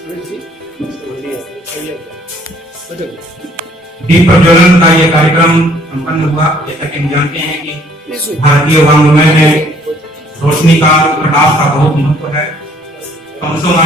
दीप प्रज्वलन का ये कार्यक्रम संपन्न हुआ। जैसा कि हम जानते हैं कि भारतीय वाङ्मय में रोशनी का, प्रकाश का बहुत महत्व है। तमसोमा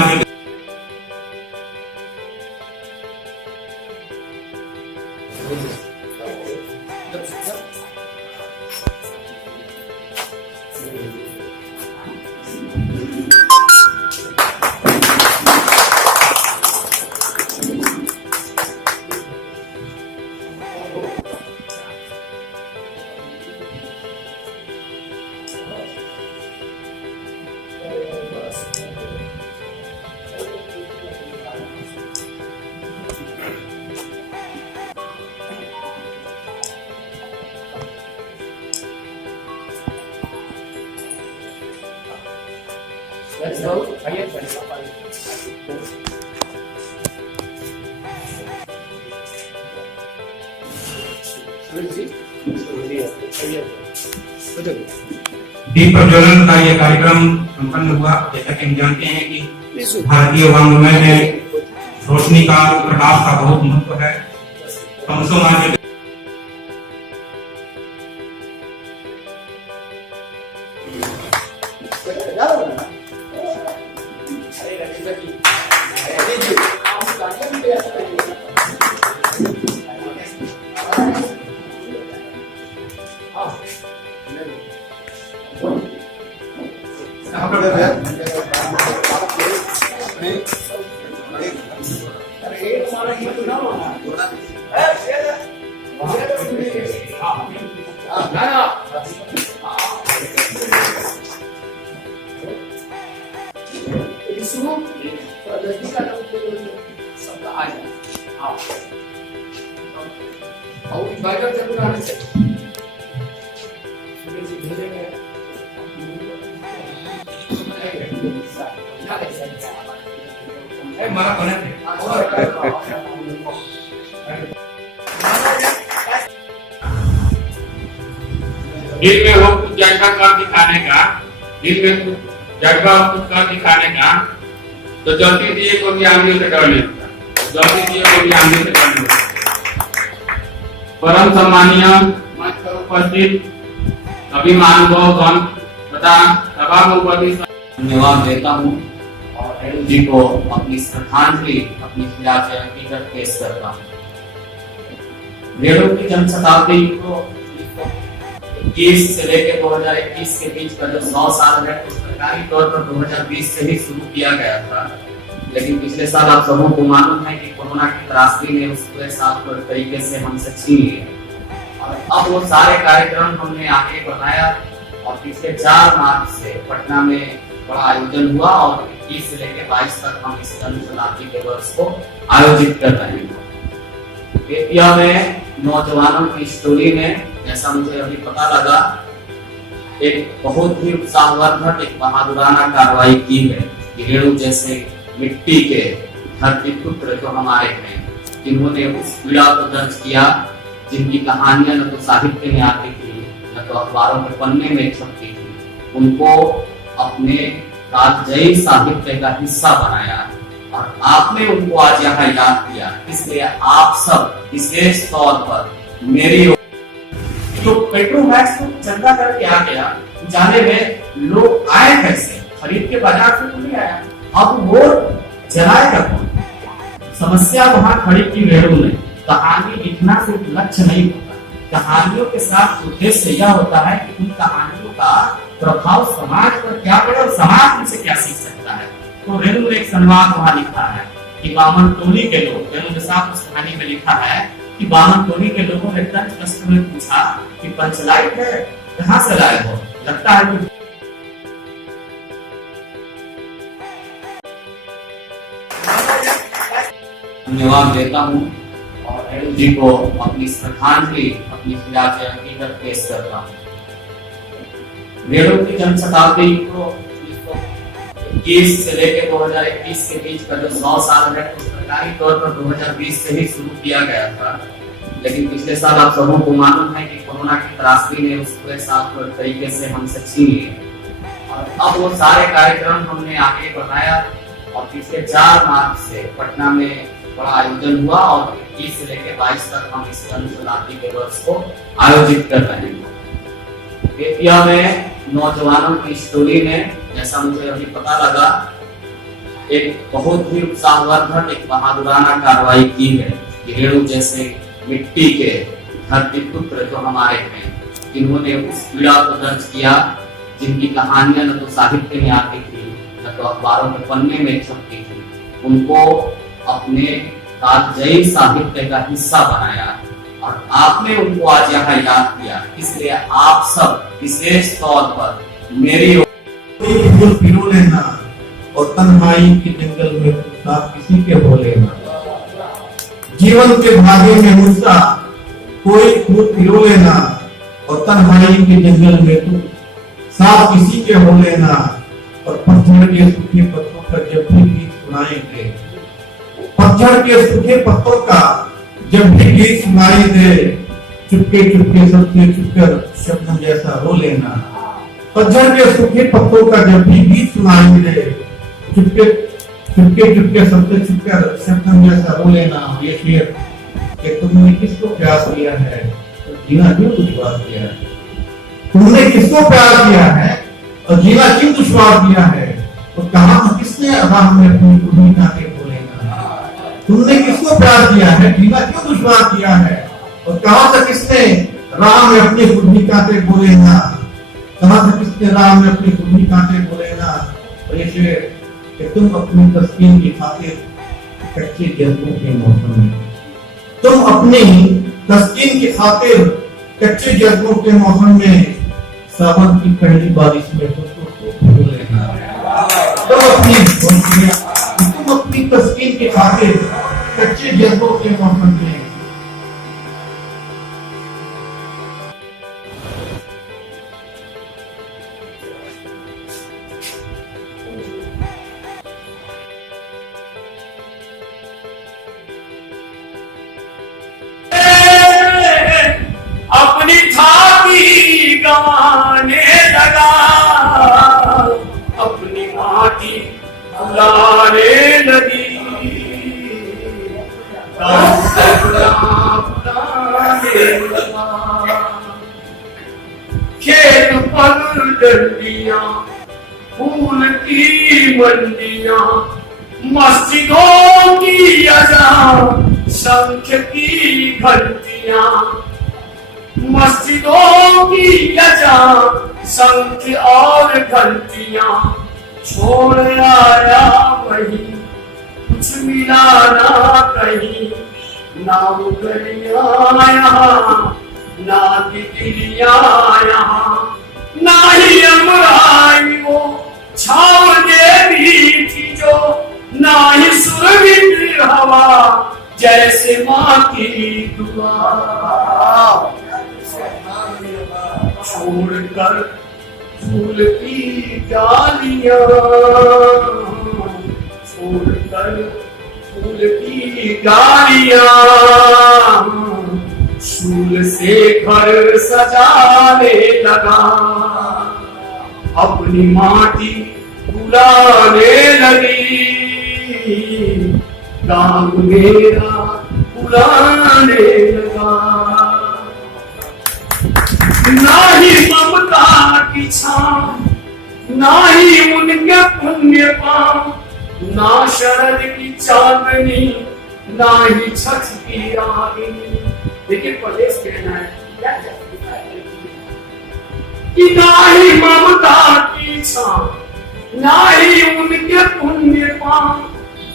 Let's go. Ayan, दीप प्रज्वलन का ये कार्यक्रम संपन्न हुआ। जैसा कि हम जानते हैं कि भारतीय वाङ्मय में रोशनी का, प्रकाश का बहुत महत्व है। तमसोमा दिल में हो कुछ जगह का दिखाने का, दिल में कुछ जगह कुछ का दिखाने का, तो जल्दी दिए को भी आंधी से डर नहीं होता, जल्दी दिए को भी आंधी से डर नहीं होता। परम सम्मानीय मंच पर उपस्थित सभी महानुभावगण तथा सभा में उपस्थित धन्यवाद देता हूँ और रेणु जी को अपनी श्रद्धांजलि अपनी फिलहाल पेश करता हूँ। रेणु की जन्म शताब्दी को 21 से लेकर 2021 के बीच का जो 100 साल है, तो सरकारी तौर पर 2020 से ही शुरू किया गया था। लेकिन पिछले साल आप सबों को मालूम है कि कोरोना की त्रासदी ने उस पूरे साल को तरीके से हमसे छीन लिया और अब वो सारे कार्यक्रम हमने आगे बढ़ाया और पिछले 4 मार्च से पटना में बड़ा आयोजन हुआ और 21 से लेकर 22 तक हम इस जन्म शताब्दी के वर्ष को आयोजित कर रहे हैं। बेतिया में नौजवानों की स्टोरी में जैसा मुझे अभी पता लगा, एक बहुत ही उत्साहवर्धक, एक बहादुराना कार्रवाई की है। रेणु जैसे मिट्टी के धरती पुत्र जो हमारे हैं, जिन्होंने उस पीड़ा को दर्ज किया, जिनकी कहानियां न तो साहित्य में आती थी न तो अखबारों के पन्ने में छपती थी, उनको अपने राजजयी साहित्य का हिस्सा बनाया और आपने उनको आज यहाँ याद किया। इसलिए आप सब विशेष तौर पर मेरी जो पेट्रोमैक्स को चंदा करके आ गया, जाने में लोग आए कैसे, खरीद के बाजार से तो नहीं आया, अब वो जलाएगा कौन? समस्या वहां खड़ी की रेणु ने। कहानी लिखना सिर्फ लक्ष्य नहीं होता, कहानियों के साथ उद्देश्य यह होता है कि उन कहानियों का प्रभाव समाज पर क्या पड़े और समाज उनसे क्या सीख सकता है। तो रेणु ने एक संवाद वहां लिखा है कि बामन टोली के लोग, रेणु ने साफ उस कहानी में लिखा है कि बामन टोली के लोगों ने तंज कष्ट में पूछा कि पंचलाइट है कहाँ से लाए हो, लगता है कि धन्यवाद देता हूँ और रेणु जी को अपनी श्रद्धांजलि अपनी फिलहाल पेश करता हूँ। रेणु की जन्म शताब्दी को 21 से लेकर 2021 के बीच का जो 100 साल है, तो सरकारी तौर पर 2020 से ही शुरू किया गया था। लेकिन पिछले साल आप सबों को मालूम है कि कोरोना की त्रासदी ने उस पूरे साल को तरीके से हमसे छीन लिया और अब वो सारे कार्यक्रम हमने आगे बढ़ाया और पिछले 4 मार्च से पटना में बड़ा आयोजन हुआ और 21 से लेकर 22 तक हम इस अनुशताब्दी के वर्ष को आयोजित कर रहे हैं। बेतिया में नौजवानों की स्टोरी में, जैसा मुझे अभी पता लगा, एक बहुत ही उत्साहवर्धक, एक बहादुराना कार्रवाई की है। रेणु जैसे मिट्टी के धरती पुत्र जो हमारे हैं, जिन्होंने उस पीड़ा को दर्ज किया, जिनकी कहानियां न तो साहित्य में आती थी न तो अखबारों के पन्ने में छपती थी, उनको अपने कालजयी साहित्य का हिस्सा बनाया और आपने उनको आज यहाँ याद किया। इसलिए आप सब विशेष तौर पर मेरी फूल पिरो लेना और तन्हाई के जंगल में साथ किसी के हो लेना। जीवन के भागे में मुझसा कोई फूल पिरो लेना और तन्हाई के जंगल में तू साथ किसी के हो लेना। और पतझड़ के सूखे पत्तों का जब भी गीत सुनाएंगे, पतझड़ के सूखे पत्तों का जब भी गीत सुनाई दे, चुपके चुपके सबसे चुपकर शब्द जैसा रो लेना। पतझड़ के सूखे पत्तों का जब भी गीत सुनाई दे, चुपके चुपके चुपके सबसे चुपकर शब्द जैसा रो लेना। ये शेर कि तुमने किसको प्यार किया है और जीना क्यों दुश्वार किया है। तुमने किसको प्यार किया है और जीना क्यों दुश्वार किया है। और कहा किसने राह में अपनी भूमिका के बोलेगा। तुमने किसको प्यार किया है, जीना क्यों दुश्वार किया है। और कहा था किसने राह में अपनी भूमिका के बोलेगा। कहा था किसने राह में अपनी भूमिका के बोलेगा। और ये शेर कि तुम अपनी तस्कीन की खातिर कच्चे जज्बों के मौसम में, तुम अपनी तस्कीन की खातिर कच्चे जज्बों के मौसम में सावन की पहली बारिश में तुम अपनी तस्कीन की खातिर कच्चे जज्बों के मौसम में। अपनी थाती गंवाने लगा, अपनी माटी भुलाने लगी। खेत पर डंडियां, फूल की मंडियां, मस्जिदों की अजान, शंख की घंटियां, मस्जिदों की अजान, शंख और घंटियां, छोड़ आया वही कुछ मिला ना कहीं। ना उगलियां यहाँ, ना तितलियां यहाँ, ना ही अमराई वो छाव दे दी थी जो, ना ही सुरभित हवा जैसे माँ की दुआ। छोड़कर फूल की डालियां, छोड़कर फूल की डालियां, फूल से घर सजाने लगा। अपनी माटी बुलाने लगी, दाग मेरा बुलाने लगा। ना ही ममता की छांव, ना ही उनके पुण्य पांव, ना शरद की चांदनी, ना ही छठ की रागिनी। देखिए प्रदेश कहना है कि ना ही ममता की छांव, ना ही उनके पुण्य पांव,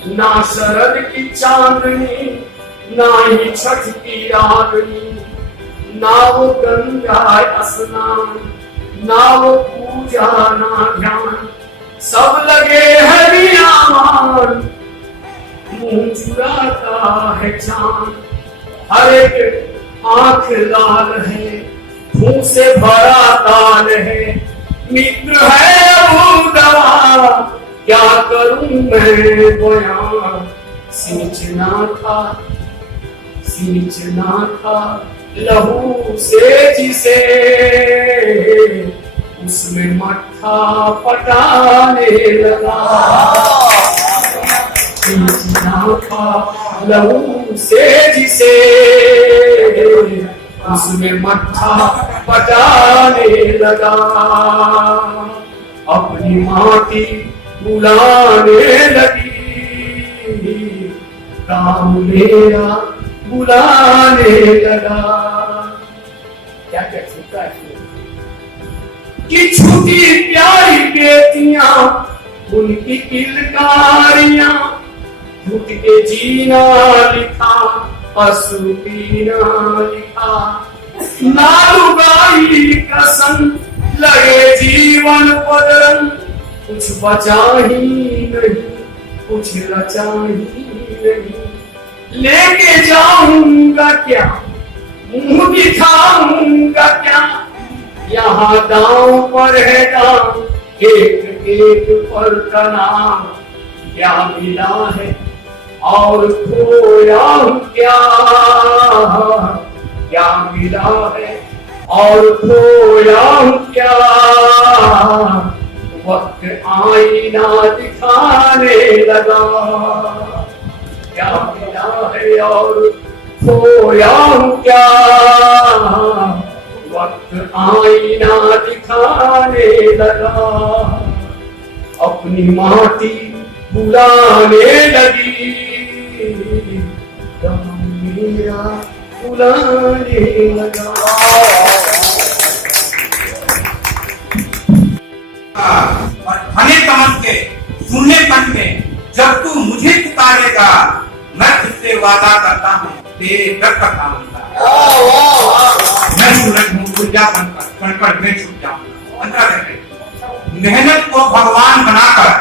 ना शरद की चांदनी, ना ही छठ की रागिनी, ना वो गंगा स्नान, ना वो पूजा ना ध्यान, सब लगे है नियामन, मुंह चुराता है चांद। हर एक आंख लाल है, मुंह से भरा ताल है, मित्र है वो दवा, क्या करूं मैं बयां। सींचना था लहू से जिसे, उसमें मट्ठा पटाने लगा। सींचना था लहू से जिसे, उसमें मत्था पटाने लगा, अपनी माटी बुलाने लगी, काम मेरा बुलाने लगा। क्या क्या छूटा है कि छूटी प्यारी बेटियां, उनकी किलकारियां, झूठ के जीना लिखा, पशु पीना लिखा, नालू गाई कसम लगे जीवन बदरन, कुछ बचा ही नहीं, कुछ रचा ही नहीं, लेके जाऊंगा क्या, मुंह दिखाऊंगा क्या, यहाँ दांव पर है दांव, एक एक पर का नाम, क्या मिला है और खोया हूँ क्या, क्या मिला है और खोया हूँ क्या, वक्त आईना दिखाने लगा, क्या मिला है और खोया हूँ क्या, वक्त आईना दिखाने लगा, अपनी माटी बुलाने लगी, काम मेरा बुलाने लगा। और धने समझ के सुनने पन में जब तू मुझे पुकारेगा, मैं तुझसे वादा करता हूँ तेरे घर का काम होगा। मैं सूरज हूँ ऊर्जा बनकर मैं छुप जाऊंगा। अंतर है मेहनत को भगवान बनाकर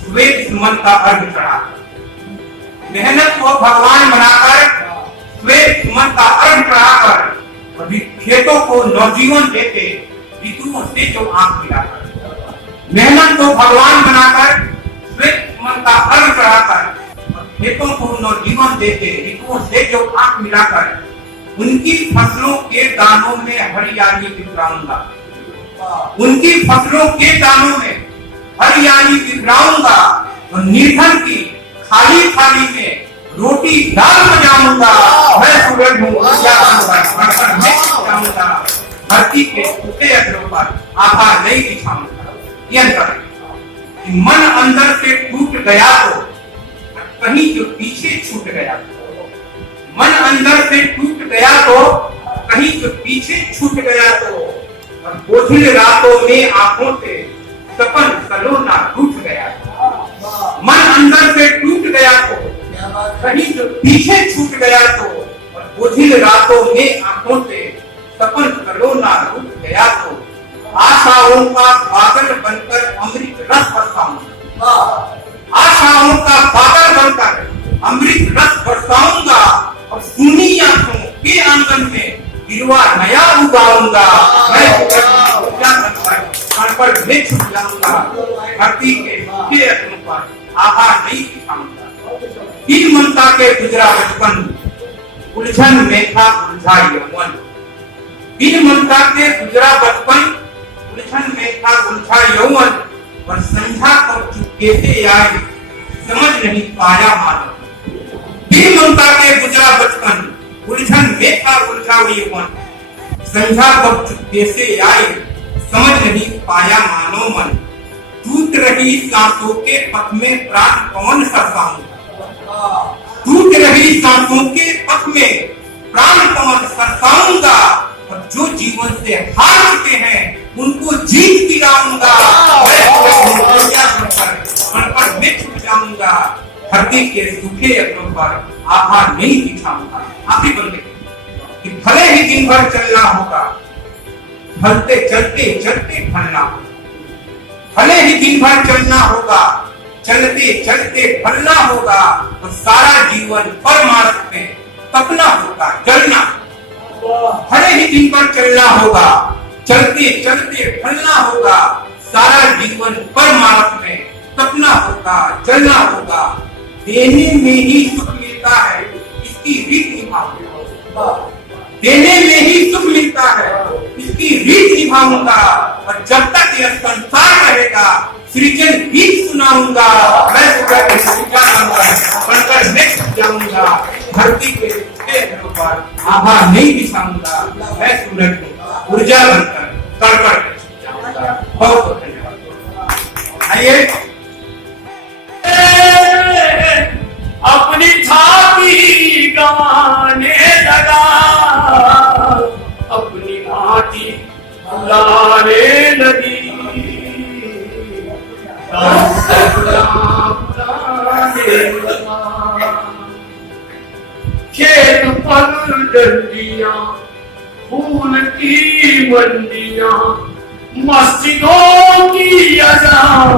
श्वेत सुमन का अर्घ चढ़ाकर, मेहनत को भगवान बनाकर श्वेत सुमन का अर्घ चढ़ाकर, अभी खेतों को नवजीवन देते ऋतुओं से जो आंख मिलाकर, मेहनत को भगवान बनाकर श्वेत सुमन का अर्घ चढ़ाकर, खेतों को नवजीवन देते ऋतुओं से जो आंख मिलाकर, उनकी फसलों के दानों में हरियाली बिखराऊंगा, उनकी फसलों के दानों में हरियाली बिखराऊंगा, और निर्धन की खाली थाली में रोटी दाल बजाऊंगा। मैं सूरज हूँ जाऊंगा, धरती के टूटे अधरों पर आभा नहीं दिखाऊंगा। ये अंतर है कि मन अंदर से टूट गया तो कहीं जो पीछे छूट गया, मन अंदर से टूट गया तो कहीं जो पीछे छूट गया तो, और बोझिल रातों में आंखों से सपन सलोना टूट गया, मन अंदर से टूट गया तो कहीं जो पीछे छूट गया तो, और बोझिल रातों में आंखों से सपन सलोना टूट गया तो, आशाओं का बादल बनकर अमृत रस बरसाऊंगा, आशाओं का बादल बनकर अमृत रस बरसाऊंगा, और सुनी आंखों के आंगन में गिरवा नया उगाऊंगा। मैं पर मैं छुप जाऊंगा, धरती के सूखे रत्नों पर आभा नहीं दिखाऊंगा। तीन ममता के गुजरा बचपन, उलझन में था उलझा यौवन, तीन ममता के गुजरा बचपन, उलझन में था उलझा यौवन, और संध्या कब चुपके से आए समझ नहीं पाया मानव। तीन ममता के गुजरा बचपन, उलझन में था उलझा यौवन, संध्या कब चुपके से आए समझ नहीं पाया मानो मन। टूट रही सांसों के पथ में प्राण पवन सरसाऊंगा, टूट रही सांसों के पथ में प्राण पवन सरसाऊंगा, और जो जीवन से हार चुके हैं उनको जीत दिलाऊंगा। मैं छुप जाऊंगा, धरती के सूखे अग्रों पर आभा नहीं दिखाऊंगा। आखिरी बंदे कि भले ही दिन भर चलना होगा, ढलते चलते चलते ढलना होगा, भले ही दिन भर चलना होगा, चलते चलते ढलना होगा, तो सारा जीवन परमार्थ में तपना होगा, जलना। भले ही दिन भर चलना होगा, चलते चलते ढलना होगा, सारा जीवन परमार्थ में तपना होगा, जलना होगा। देने में ही सुख मिलता है, इसकी रीत निभाऊंगा, देने में ही सुख मिलता है, इसकी रीत निभाऊंगा, और जब तक यह संसार रहेगा सृजन गीत सुनाऊंगा। मैं बनकर मैं छुप जाऊंगा, धरती के घरों पर आभा नहीं बिछाऊंगा, मैं सूरज को ऊर्जा बनकर कड़कड़ के छुप जाऊंगा। बहुत बहुत धन्यवाद। आइए अपनी छाती गंवाने लगा, अपनी माटी भुलाने लगी, खेत पर डंडियां, फूल की मंडियां, मस्जिदों की अजान,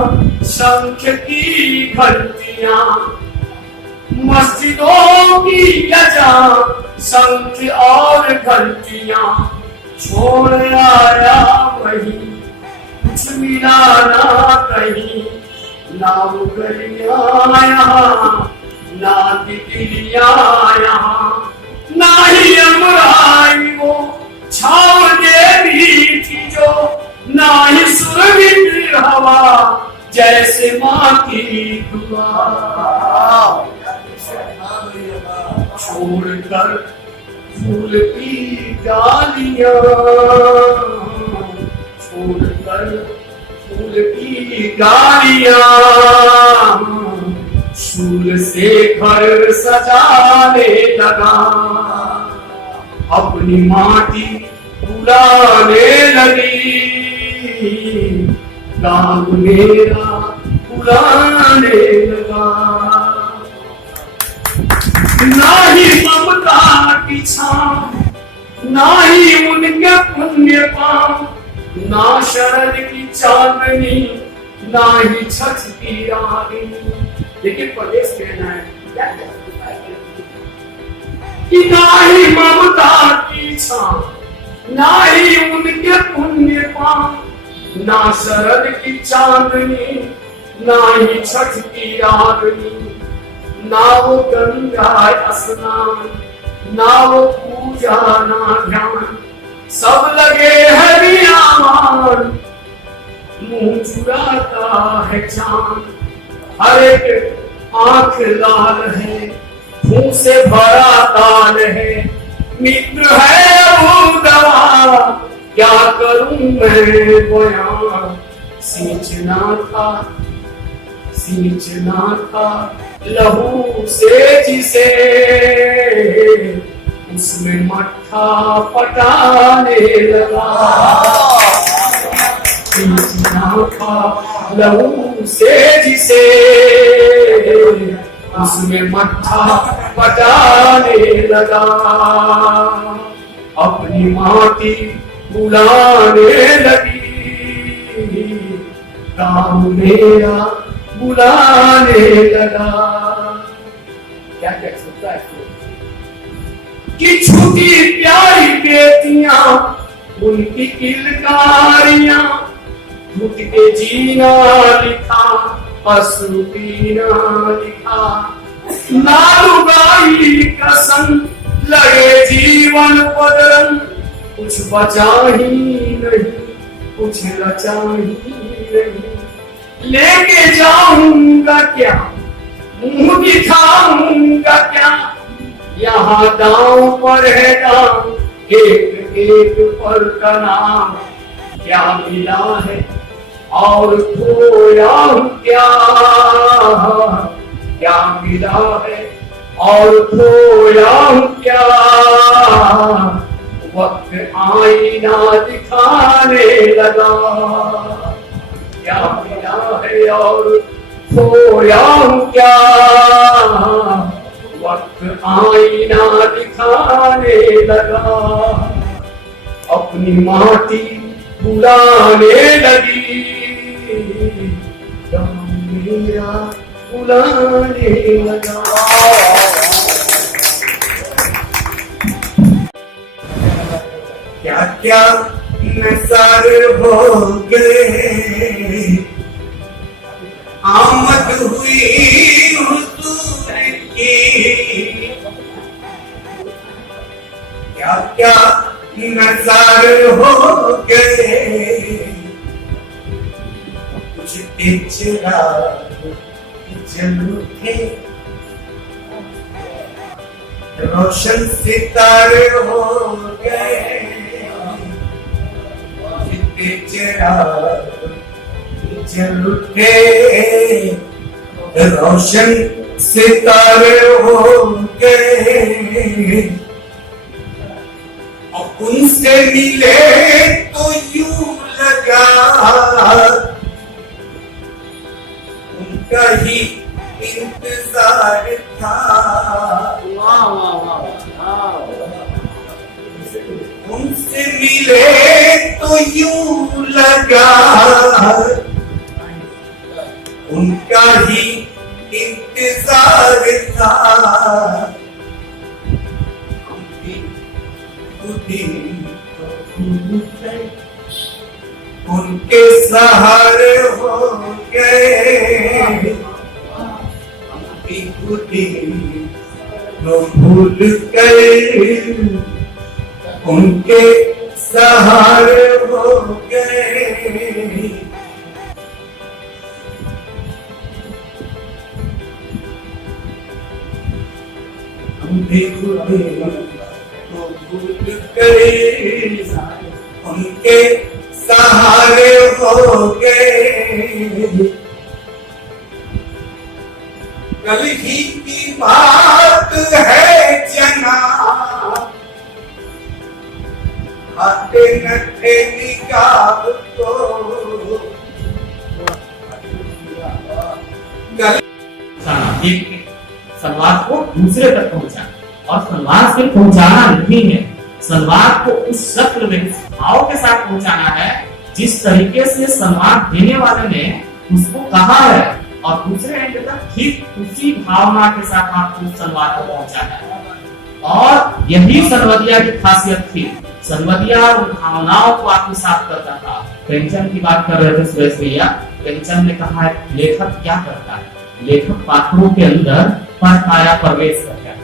शंख की घंटियां, मस्जिदों की अजान, शंख और घंटियां, छोड़ आया वहीं, कुछ मिला ना कहीं, ना उगलियां यहाँ, ना तितलियां यहाँ, ना ही अमराई वो छाव दे भी थी जो, ना ही सुरभित हवा जैसे माँ की दुआ। छोड़कर फूल की डालियां, छोड़कर फूल की डालियां, फूल से घर सजाने लगा, अपनी माटी बुलाने लगी, गाँव मेरा बुलाने लगा। ना ही ममता की छांव, ना ही उनके पुण्य पांव, ना शरद की चांदनी, ना ही छठ की रानी। लेकिन प्रदेश कहना है कि ना ही ममता की छांव, ना ही उनके पुण्य पांव, ना शरद की चांदनी, ना ही छठ की रानी, ना वो गंगा स्नान, ना वो पूजा ना ध्यान, सब लगे हरियामान, मुंह चुराता है चांद, हर एक आंख लाल है, मुंह से भरा ताल है, मित्र है वो दवा, क्या करूं मैं बयां, सींचना था लहू से जिसे, उसमें मट्ठा पटाने लगा, सींचना था लहू से जिसे, उसमें मट्ठा पटाने लगा, अपनी माटी बुलाने लगी, काम मेरा बुलाने लगा। क्या क्या सुनता है कि छुटी प्यारी बेटियां, उनकी किलकारियां, घुट के जीना लिखा, पशु पीना लिखा, नालुगाई कसम लगे जीवन बदरन, कुछ बचा ही नहीं, कुछ रचा ही नहीं, लेके जाऊंगा क्या, मुंह दिखाऊंगा क्या, यहाँ दांव पर है दांव, एक एक पर का नाम, क्या मिला है और खोया हूँ क्या, क्या मिला है और खोया हूँ क्या, वक्त आईना दिखाने लगा, क्या मिला है और खोया हूँ क्या, वक्त आईना दिखाने लगा, अपनी माटी बुलाने लगी, मेरा बुलाने लगा। क्या क्या नजर हो गए, आमद हुई हुजूर की, क्या क्या नजर हो गए, कुछ पिछड़ा जल थे रोशन सितारे हो गए, जितने चिराग जल उठे, रोशन सितारे हो गए, और उनसे मिले तो यूं लगा उनका ही इंतजार था। वाह वाह वाह वाह। उनसे मिले तो यूं लगा उनका ही इंतजार था। उनके सहारे हो गए, भूल गए, उनके सहारे हो गए। हम भी खुद तो भूल गए, उनके सहारे हो गए। कल ही की बात है जना, आते न थे निकाब को। एक संवाद को दूसरे तक पहुंचाना, और संवाद सिर्फ पहुंचाना नहीं है, संवाद को उस शक्ल में, उस भाव के साथ पहुंचाना है जिस तरीके से संवाद देने वाले ने उसको कहा है, और दूसरे एंड तक ठीक उसी भावना के साथ आपको उस संवाद को पहुंचाना है। और यही सनवदिया की खासियत थी। सनवदिया उन भावनाओं को आत्मसात करता था। प्रेमचंद की बात कर रहे थे सुरेश भैया। प्रेमचंद ने कहा है लेखक क्या करता है, लेखक पात्रों के अंदर परकाया प्रवेश करता है।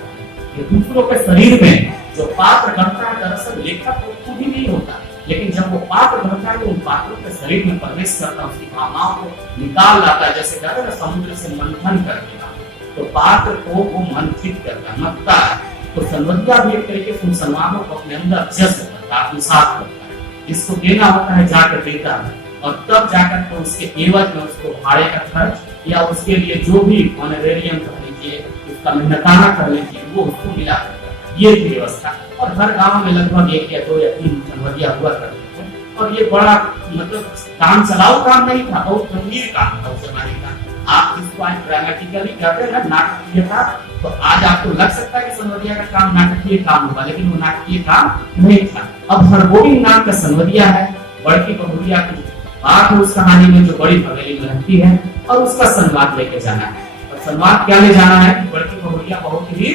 ये दूसरों के शरीर में जो पात्र करता है, दरअसल लेखक को खुद ही नहीं होता, लेकिन जब वो पात्र बनता है तो उन पात्रों के शरीर में प्रवेश करता है, उसकी भावनाओं को निकाल लाता है। जैसे कहते हैं ना समुद्र से मंथन कर देना, तो पात्र को वो मंथित करता है, मथता है। तो सनवदिया भी एक तरीके से उन संवादों को अपने अंदर जज्ब करता है, आत्मसात करता है। जिसको देना होता है जाकर देता है, और तब जाकर तो उसके एवज में उसको भाड़े का खर्च या उसके लिए जो भी ऑनरेरियम कर लीजिए, उसका मेहनताना कर लीजिए, वो उसको मिला करता है। ये थी व्यवस्था। और हर गांव में लगभग 1 या 2 या 3 सनवदिया हुआ करते थे। और ये बड़ा मतलब काम चलाऊ काम नहीं था, बहुत गंभीर काम था उस जमाने का। आप इसको आज ड्रामेटिकली कहते हैं ना नाटकीयता, तो आज आपको लग सकता है कि सनवदिया का काम नाटकीय काम होगा, लेकिन वो नाटकीय काम नहीं था। अब हरगोविंद नाम का सनवदिया है, बड़की बहुरिया की बात है उस कहानी में, जो बड़ी हवेली में रहती है, और उसका संवाद लेके जाना है। और संवाद क्या ले जाना है कि बड़की बहुरिया बहुत ही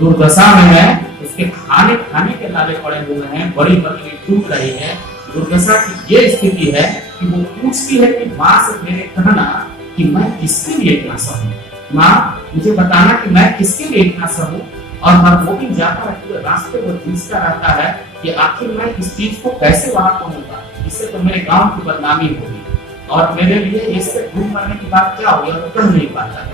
दुर्दशा में है, उसके खाने के लाले पड़े हुए हैं, बड़ी बकरी टूट रही है। दुर्दशा की ये स्थिति है कि वो पूछती है कि माँ से मेरे कहना कि मैं किसके लिए इतना सहूं, माँ मुझे बताना कि मैं किसके लिए इतना सहूं। और हरगोविंद जाता है, पूरे रास्ते वो पूछता रहता है कि आखिर मैं इस चीज को कैसे वहां कहूंगा, इससे तो मेरे गांव की बदनामी होगी, और मेरे लिए इससे घूम मरने की बात क्या होगी, और कह नहीं पाता है।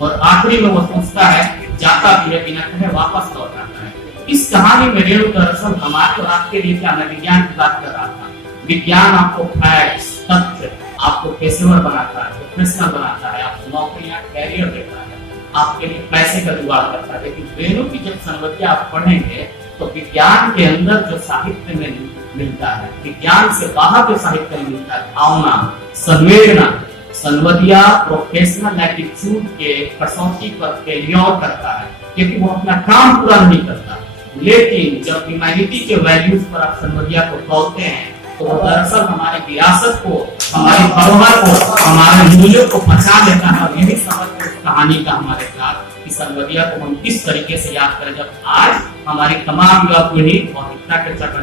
और आखिरी में वो सोचता है, जाता भी है, बिना कहे वापस लौट आता है। इस कहानी में रेणु दरअसल हमारे और आपके लिए क्या, मैं विज्ञान की बात कर रहा था। विज्ञान आपको फैक्ट्स, तथ्य, आपको पेशेवर बनाता है, प्रोफेशनल बनाता है, आपको नौकरियां, कैरियर देता है, आपके लिए पैसे का जुगाड़ करता है। लेकिन रेणु की जब सनवदिया आप पढ़ेंगे तो विज्ञान के अंदर जो साहित्य में मिलता है, विज्ञान से बाहर जो साहित्य में मिलता है, भावना, संवेदना, सनवदिया प्रोफेशनल एटीट्यूड के कसौटी पर फेलियर करता है, क्योंकि वो अपना काम पूरा नहीं करता। लेकिन जब ह्यूमैनिटी के वैल्यूज पर आप सनवदिया को तोलते हैं, तो वो दरअसल हमारी विरासत को, हमारी धरोहर को, हमारे मूल्यों को बचा लेता है। और यही समझ कहानी का हमारे साथ कि सनवदिया को हम किस तरीके से याद करें, जब आज हमारी तमाम युवा पीढ़ी भौतिकता के चक्कर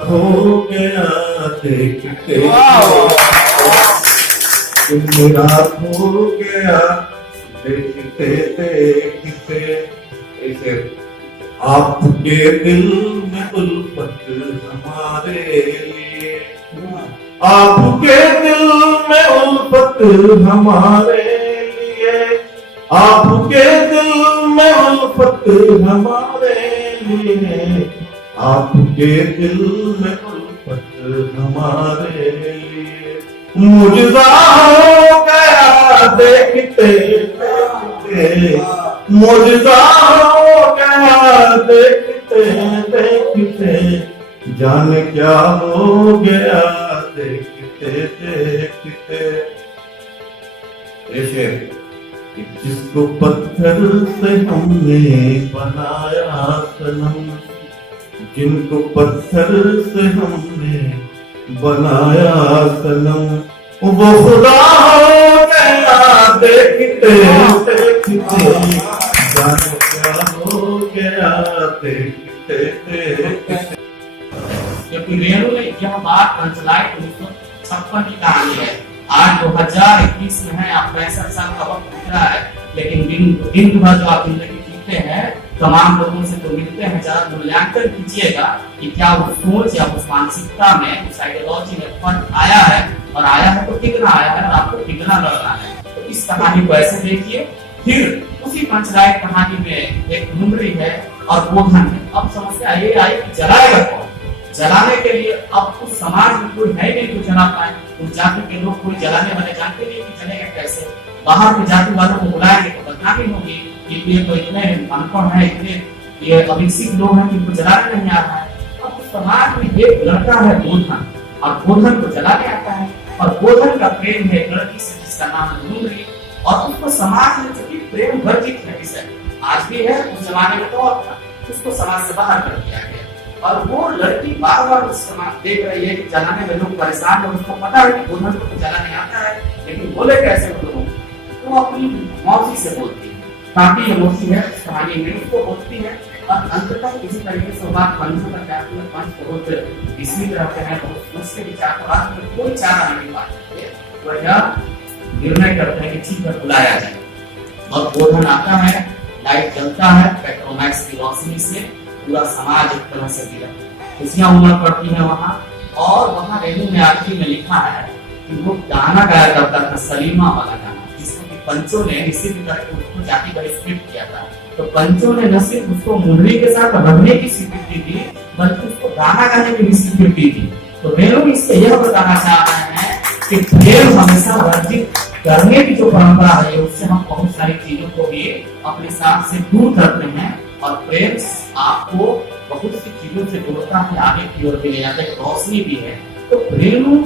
हो गया देखते मेरा हो गया देखते देखते। ऐसे आपके दिल में उल्फत हमारे लिए, आपके दिल में उल्फत हमारे लिए, आपके दिल में उल्फत मोहब्बत हमारे लिए, आपके दिल में उल्फत हमारे लिए। मुजज़ा हो गया देखते देखते, मुजज़ा हो गया देखते देखते, जाने क्या हो गया देखते देखते। ऐसे जिसको पत्थर से हमने बनाया सनम, जिनको पत्थर से हमने बनाया सनम, वो खुदा हो गया देखते देखते, जाने क्या हो गया देखते देखते। क्योंकि रेणु ने यह बात पंचलाइट 1956 की कहानी है। आज 2021 में है, आप 65 साल का वक्त बीत रहा है, लेकिन दिन भर जो आप जिंदगी जीते हैं, तमाम लोगों से तो मिलते हैं, जरा मूल्यांकन कीजिएगा कि क्या उस सोच या उस मानसिकता में, उस आइडियोलॉजी में फर्क आया है, और आया है तो कितना आया है, और आपको कितना लड़ना है। तो इस कहानी को ऐसे देखिए। फिर उसी पंचलाइट कहानी में एक मुंडरी है और गोधन है। अब समस्या ये आई कि जलाएगा कौन? जलाने के लिए अब उस समाज में कोई है नहीं जो जला पाए। उस जाति के लोग कोई जलाने वाले जानते नहीं कि जलेगा कैसे। बाहर के जाति वालों को बुलाएंगे तो बदनामी होगी कि ये तो इतने अनपढ़ है, इतने ये अविकसित लोग हैं जिनको जलाने नहीं आ रहा है। अब उस समाज में एक लड़का है गोधन, और गोधन को जलाने आता है, और गोधन का प्रेम है एक लड़की से जिसका नाम है मुंडरी, और उसको समाज में चूंकि प्रेम वर्जित है विषय आज भी है, उस जमाने में तो उसको समाज से बाहर कर दिया गया। और वो लड़की बार बार उस समाज देख रही है कि जलाने में लोग परेशान है, उसको पता है कि गोधन को जलाने आता है, लेकिन बोले कैसे लोगों को। वो अपनी मौसी से बोलती है, काफी मौसी है उस कहानी में, उसको बोलती है, और अंततः किसी तरीके से बात पंचों तक जाती है। पंच बहुत विस्मित रहते हैं, बहुत उसके विचार को आज में कोई चारा नहीं पाते, वह निर्णय करते हैं कि ठीक है बुलाया जाए। और गोधन आता है, लाइट जलता है, पेट्रोमैक्स की रोशनी से पूरा समाज एक तरह से गिरा, खुशियां उमड़ पड़ती है वहाँ। और वहाँ रेणु में आखिरी में लिखा है कि वो गाना गाया करता था, सलीमा वाला गाना, जिसको कि पंचों ने इसी करके उसको जाति का स्क्रिप्ट किया था। तो पंचों ने न सिर्फ उसको मुंडरी के साथ रहने की स्वीकृति दी, बल्कि उसको गाना गाने की भी स्वीकृति दी। तो रेणु इससे यह बताना चाह रहे हैं कि प्रेम हमेशा वर्जित करने की जो परंपरा है, उससे हम बहुत सारी चीजों को भी अपने साथ से दूर करते हैं, और प्रेम आपको बहुत सी चीजों से जोड़ता है, आगे की ओर भी ले जाता है, रोशनी भी है। तो रेणु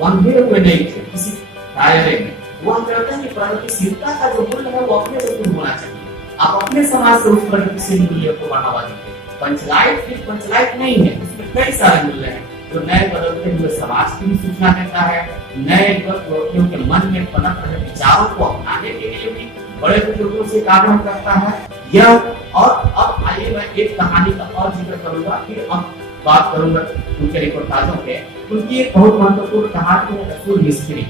बंधे हुए नहीं थे किसी दायरे में। वो हम कहते हैं कि प्रगतिशीलता का जो मूल्य है वो अपने से शुरू होना चाहिए। आप अपने समाज से उस प्रगतिशील मूल्य को बढ़ावा दीजिए। पंचलाइट सिर्फ पंचलाइट नहीं है, उसमें कई सारे मूल्य हैं जो नए बदलते हुए समाज की भी सूचना देता है, नए व्यक्तियों के मन में पनप रहे विचारों को अपनाने के लिए भी बड़े बुजुर्गों से आग्रह करता है यह। और अब आइए मैं एक कहानी का और जिक्र करूंगा, फिर अब बात करूंगा उनके रिपोर्टाजों के। उनकी एक बहुत महत्वपूर्ण कहानी है रसूल मिस्त्री।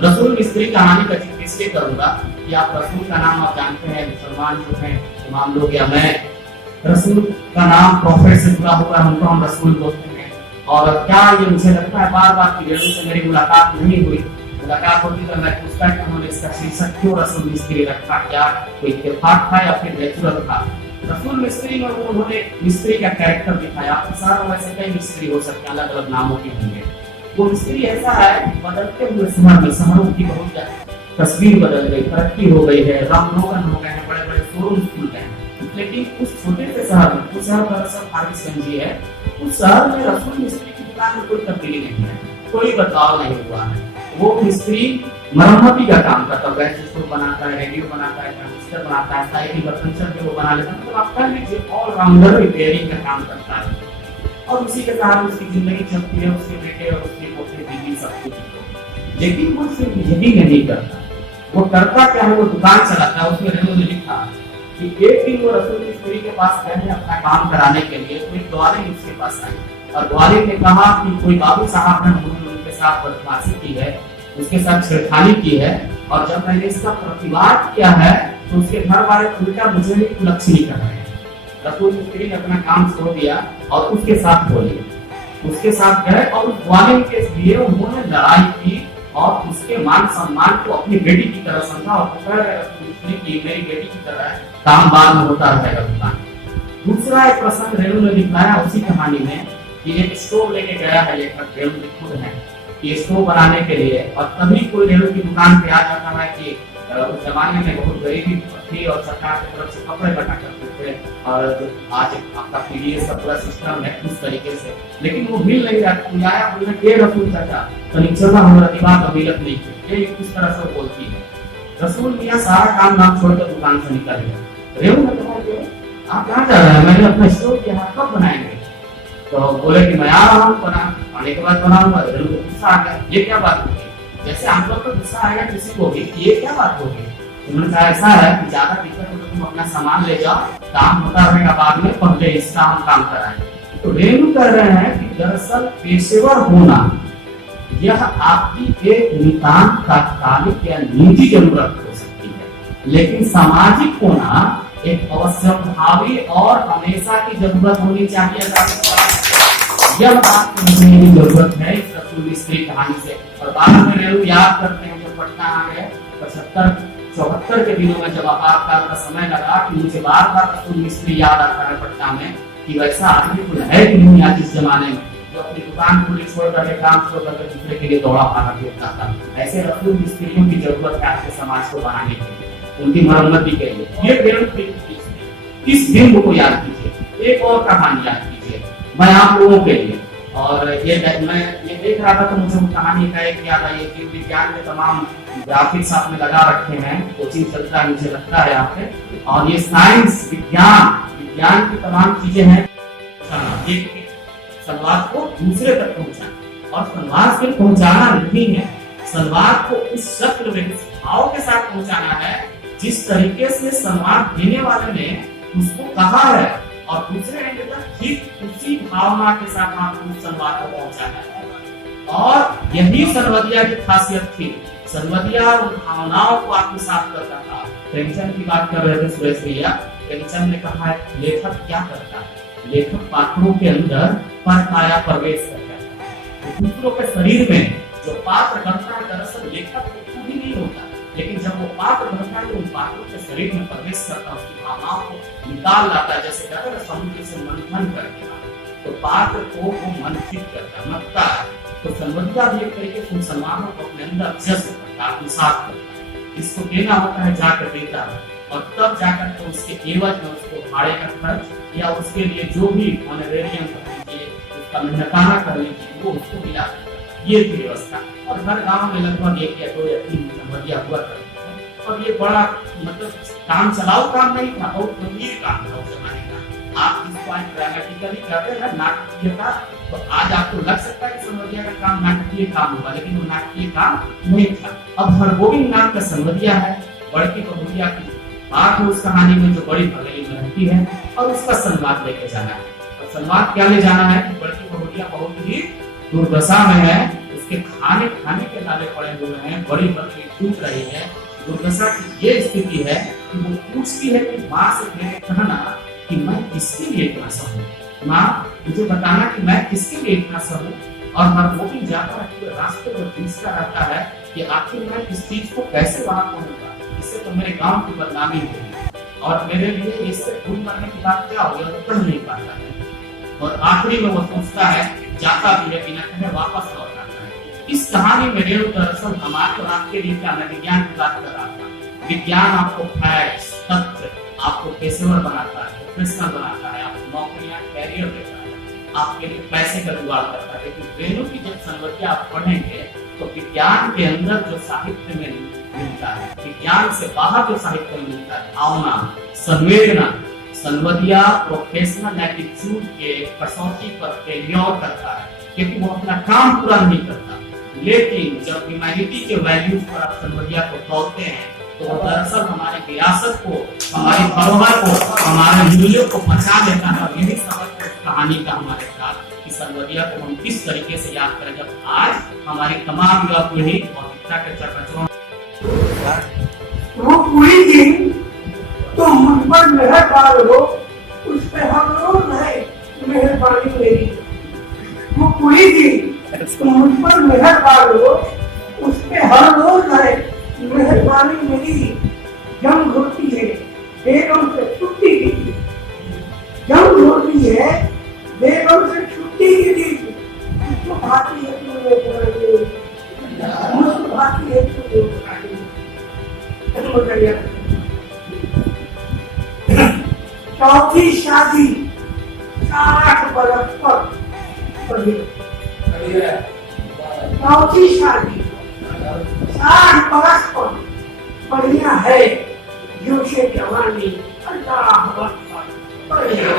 रसूल मिस्त्री कहानी का जिक्र इसलिए करूंगा कि आप रसूल का नाम आप जानते हैं, मुसलमान जो हैं तमाम लोग, या मैं, रसूल का नाम प्रॉफिट से जुड़ा हुआ है, हमको हम रसूल बोलते हैं। और क्या ये मुझे लगता है बार बार कि रेणु से मेरी मुलाकात नहीं हुई, मुलाकात होती तो मैं पूछता कि उन्होंने इसका शीर्षक क्यों रसूल मिस्त्री रखा, क्या कोई इत्तेफाक था या फिर नेचुरल था। रसूल मिस्त्री में उन्होंने मिस्त्री का कैरेक्टर दिखाया। शहर में ऐसे कई मिस्त्री हो सकते हैं, अलग अलग नामों के होंगे। वो मिस्त्री ऐसा है कि बदलते हुए शहर में शहरों की बहुत तस्वीर बदल गई, तरक्की हो गई है, राम रोगन हो गए हैं, बड़े बड़े शोरूम खुल गए हैं, लेकिन उस छोटे से शहर में, उस शहर का फारबिसगंज है, उस शहर में रसूल मिस्त्री की दुकान में कोई तब्दीली नहीं है, कोई बदलाव नहीं हुआ है। वो मिस्त्री मरम्मती का काम करता है, गैस स्टोव बनाता है, रेडियो बनाता है, कंप्यूटर बनाता है, साइकिल फर्नीचर के वो बना लेता है, मतलब आप कह लीजिए ऑलराउंडर रिपेयरिंग का काम करता है। और उसी के साथ उसकी जिंदगी चलती है, उसके बेटे और उसके पोते बीवी सब कुछ। लेकिन वो सिर्फ यही नहीं करता, वो करता क्या है, वो दुकान चलाता है। उसमें रेणु ने लिखा कि एक दिन वो रसूल मिस्त्री के पास गए अपना काम कराने के लिए, तो एक ग्वालिन उसके पास आई और ग्वालिन ने कहा कि कोई बाबू साहब ने उनके साथ बदमाशी की है, उसके साथ छेड़खानी की है, और जब मैंने इसका प्रतिवाद किया है तो उसके घर वाले उल्टा मुझे ही कुलक्षणी कर रहे हैं। रसूल मिस्त्री ने अपना काम छोड़ दिया और उसके साथ बोले, उसके साथ गए और उस ग्वालिन के लिए उन्होंने लड़ाई की और उसके मान सम्मान को अपनी बेटी की तरह समझा और उसने की मेरी बेटी की तरह है, काम बाद में होता रहेगा दुकान। दूसरा एक प्रसंग रेणु ने दिखाया उसी कहानी में कि एक स्टोव लेके गया है लेखक, रेणु जी खुद है, कि स्टोव बनाने के लिए, और तभी कोई रेणु की दुकान पे आ जाता है कि उस जमाने में बहुत गरीबी थी और सरकार की तरफ से कपड़े बना करते थे, और आज आपका पीडीएस का पूरा सिस्टम है उस तरीके से, लेकिन वो मिल नहीं रहा। तो आया बोले के रसूल चाचा तो नीचे का हमारा दिमाग अमीरत नहीं है, ये किस तरह से बोलती है। रसूल मियां सारा काम नाम छोड़कर दुकान से निकल गए। रेणु ने कहा कि आप कहाँ जा रहे हैं, मैंने अपना स्टोव किया, कब बनाएंगे? तो बोले कि मैं आ रहा हूँ, आने के बाद बनाऊंगा। रेणु को गुस्सा आ गया, ये क्या बात होगी? जैसे आमतौर पर गुस्सा आएगा किसी को भी, ये क्या बात होगी? उन्होंने कहा ऐसा है कि ज्यादा दिक्कत हो तो तुम अपना सामान ले जाओ, काम होता रहेगा बाद में, पहले इसका हम काम कराएंगे। तो रेणु कह रहे हैं कि दरअसल पेशेवर होना यह आपकी एक नितांत तात्कालिक या निजी जरूरत हो सकती है, लेकिन सामाजिक होना एक अवश्यभावी और हमेशा की जरूरत होनी चाहिए। यह बात समझने की जरूरत है इस रसूल मिस्त्री कहानी से। और बाद में रेणु याद करते हैं जब पटना आ गए 75-74 के दिनों में, जब आपातकाल का समय लगा कि मुझे बार बार रसूल मिस्त्री याद आता है पटना में कि वैसा आदमी तो है कि नहीं आज इस जमाने में, जो अपनी दुकान पूरी छोड़ करके काम छोड़ करके दूसरे के लिए दौड़ा भागा फिरता था। ऐसे रसूल मिस्त्रियों की जरूरत है आपके समाज को बनाने के लिए, उनकी मरम्मती के लिए। ये रेणु इस बिंब को याद कीजिए। एक और कहानी याद कीजिए मैं आप लोगों के लिए, और मैं ये देख रहा था तो मुझे वो कहानी का एक याद आई कि विज्ञान के तमाम ग्राफिक्स आपने लगा रखे हैं, कोचिंग चलता है मुझे लगता है यहाँ पे, और ये साइंस विज्ञान की तमाम चीजें हैं। एक संवाद को दूसरे तक पहुंचाना, और संवाद सिर्फ पहुंचाना नहीं है, संवाद को उस शक्ल में भाव के साथ पहुंचाना है जिस तरीके से संवाद देने वाले ने उसको कहा है, और दूसरे एंड तक ठीक उसी भावना के साथ आपको उस संवाद को पहुंचाना है। और यही संवदिया की खासियत थी। संवदिया उन भावनाओं को आत्मसात करता था। प्रेमचंद की बात कर रहे थे सुरेश भैया, प्रेमचंद ने कहा है लेखक क्या करता है, लेखक पात्रों के अंदर परकाया प्रवेश करता है। दूसरों के शरीर में जो पात्र बनता है दरअसल लेखक खुद ही नहीं होता, लेकिन जब वो पात्र बनता है तो उन पात्रों के शरीर में प्रवेश करता है, उसकी भावनाओं को निकाल लाता है, जैसे कहते हैं समुद्र से मंथन करके, तो पात्र को वो मंथित करता है, मथता है। तो संवदिया भी एक तरीके से उन सम्मानों को अपने अंदर जज्ब करता है, आत्मसात करता है। इसको देना होता है जाकर देता है, और तब जाकर तो उसके एवज में उसको भाड़े का खर्च या उसके लिए जो भी ऑनरेरियम कर लीजिए, उसका मेहनताना कर लीजिए, वो उसको मिला देता है। ये थी व्यवस्था, और हर गांव में लगभग 1 या 2 या 3 संवदिया हुआ करते थे। और ये बड़ा मतलब काम चलाऊ काम नहीं था, बहुत गंभीर काम था उस जमाने का। आप इस पॉइंट ड्रामेटिकली कहते हैं नाटकीयता, तो आज आपको लग सकता है कि संवदिया का काम नाटकीय काम होगा, लेकिन वो नाटकीय काम नहीं था। अब हरगोविंद नाम का संवदिया है, बड़की बहुरिया की बात है उस कहानी में, जो बड़ी भगली में रहती है, और उसका संवाद लेके जाना है। और संवाद क्या ले जाना है कि बड़की बहुरिया बहुत ही दुर्दशा में है, उसके खाने के लाले पड़े हुए हैं, बड़ी बकरी टूट रही है। दुर्दशा की ये स्थिति है कि वो पूछती है कि माँ से मेरे कहना कि मैं किसके लिए इतना सहूं, माँ मुझे बताना कि मैं किसके लिए इतना सहूं। और हरगोविंद जाता है रास्ते में पूछता रहता है कि आखिर मैं इस चीज को कैसे वहां कहूंगा, इससे तो मेरे गांव की बदनामी होगी, और मेरे लिए इससे भूल मरने की बात क्या होगी, और कह नहीं पाता है। और आखिरी में वो सोचता है, जाता भी है, बिना कहे वापस लौट आता है। इस कहानी में रेणु दरअसल हमारे और आपके लिए क्या, मैं विज्ञान की बात कर रहा था। विज्ञान आपको फैक्ट्स, तथ्य, आपको पेशेवर बनाता है, प्रोफेशनल बनाता है, आपको नौकरियां, कैरियर देता है, आपके लिए पैसे का जुगाड़ करता है। लेकिन रेणु की जब संवदिया आप पढ़ेंगे तो विज्ञान के अंदर जो साहित्य में मिलता है, विज्ञान से बाहर जो साहित्य में मिलता है, भावना, संवेदना, संवदिया प्रोफेशनल एटीट्यूड के कसौटी पर फेल्योर करता है, क्योंकि वो अपना काम पूरा नहीं करता। लेकिन जब ह्यूमैनिटी के वैल्यूज पर आप संवदिया को तोड़ते हैं तो वो दरअसल हमारे विरासत को, हमारी धरोहर को, हमारे मूल्यों को बचा लेता है। और यही सबक कहानी का हमारे साथ कि संवदिया को हम किस तरीके से याद करें जब आज हमारी तमाम युवा पीढ़ी भौतिकता के चक्कर वो पूरी दिन तो मुझ पर मेहरबान हो, उस पे हम लोग रहे मेहरबानी मेरी। वो पूरी दिन तो मुझ पर मेहरबान हो, उस पे हर रोज रहे मेहरबानी मेरी। जम बेगम से छुट्टी की थी। जंग होती है, बेगम से छुट्टी की थी। मुझको भाती है तुमने कराई, मुझको भाती है तुमने कराई। चौथी शादी 60 बरस पर हुई। चौथी शादी 60 बरस पर बढ़िया है। जो से जवानी अल्लाह अकबर बढ़िया।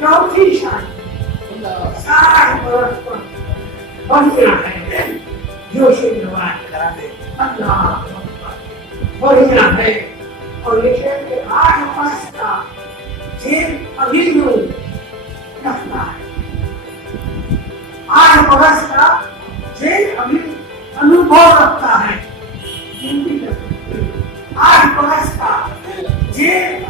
चौथी शादी 60 बरस पर बढ़िया है। जो से जवानी अल्लाह अकबर बढ़िया है। और लिखे कि 8 वर्ष का जेल अभिमन्यु रखता है। 8 वर्ष का जेल अनुभव रखता है। 8 वर्ष का जेल